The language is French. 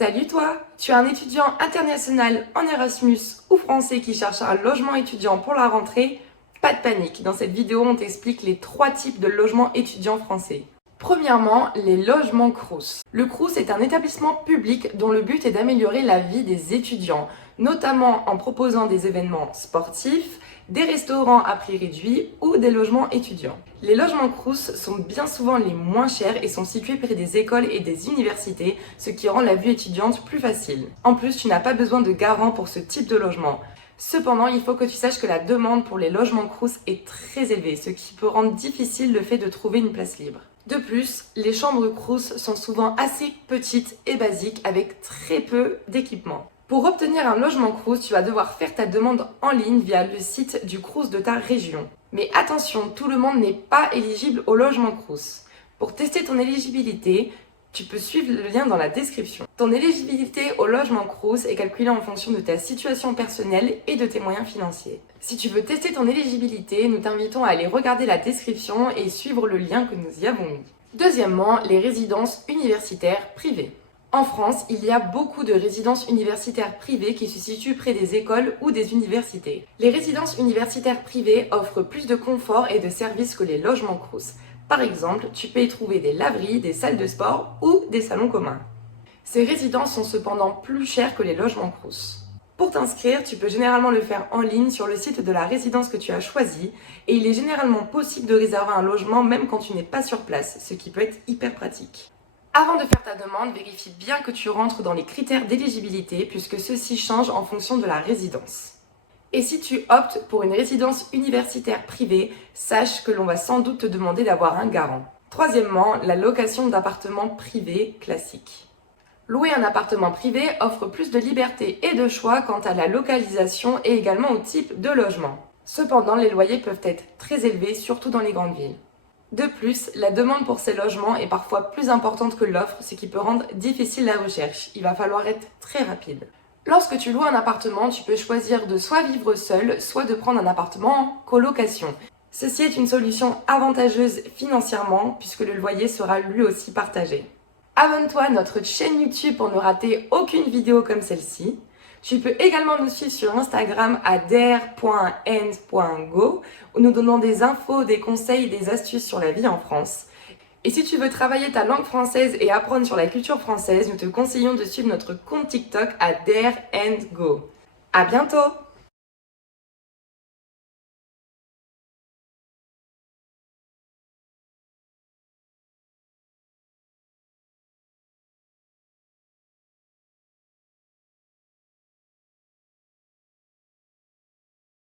Salut toi! Tu es un étudiant international en Erasmus ou français qui cherche un logement étudiant pour la rentrée? Pas de panique, dans cette vidéo on t'explique les 3 types de logements étudiants français. Premièrement, les logements Crous. Le Crous est un établissement public dont le but est d'améliorer la vie des étudiants, notamment en proposant des événements sportifs, des restaurants à prix réduit ou des logements étudiants. Les logements Crous sont bien souvent les moins chers et sont situés près des écoles et des universités, ce qui rend la vie étudiante plus facile. En plus, tu n'as pas besoin de garant pour ce type de logement. Cependant, il faut que tu saches que la demande pour les logements Crous est très élevée, ce qui peut rendre difficile le fait de trouver une place libre. De plus, les chambres Crous sont souvent assez petites et basiques avec très peu d'équipement. Pour obtenir un logement Crous, tu vas devoir faire ta demande en ligne via le site du Crous de ta région. Mais attention, tout le monde n'est pas éligible au logement Crous. Pour tester ton éligibilité, tu peux suivre le lien dans la description. Ton éligibilité au logement Crous est calculée en fonction de ta situation personnelle et de tes moyens financiers. Si tu veux tester ton éligibilité, nous t'invitons à aller regarder la description et suivre le lien que nous y avons mis. Deuxièmement, les résidences universitaires privées. En France, il y a beaucoup de résidences universitaires privées qui se situent près des écoles ou des universités. Les résidences universitaires privées offrent plus de confort et de services que les logements Crous. Par exemple, tu peux y trouver des laveries, des salles de sport ou des salons communs. Ces résidences sont cependant plus chères que les logements Crous. Pour t'inscrire, tu peux généralement le faire en ligne sur le site de la résidence que tu as choisie et il est généralement possible de réserver un logement même quand tu n'es pas sur place, ce qui peut être hyper pratique. Avant de faire ta demande, vérifie bien que tu rentres dans les critères d'éligibilité puisque ceux-ci changent en fonction de la résidence. Et si tu optes pour une résidence universitaire privée, sache que l'on va sans doute te demander d'avoir un garant. Troisièmement, la location d'appartements privés classiques. Louer un appartement privé offre plus de liberté et de choix quant à la localisation et également au type de logement. Cependant, les loyers peuvent être très élevés, surtout dans les grandes villes. De plus, la demande pour ces logements est parfois plus importante que l'offre, ce qui peut rendre difficile la recherche. Il va falloir être très rapide. Lorsque tu loues un appartement, tu peux choisir de soit vivre seul, soit de prendre un appartement en colocation. Ceci est une solution avantageuse financièrement puisque le loyer sera lui aussi partagé. Abonne-toi à notre chaîne YouTube pour ne rater aucune vidéo comme celle-ci. Tu peux également nous suivre sur Instagram à der.end.go où nous donnons des infos, des conseils et des astuces sur la vie en France. Et si tu veux travailler ta langue française et apprendre sur la culture française, nous te conseillons de suivre notre compte TikTok à der&go. À bientôt!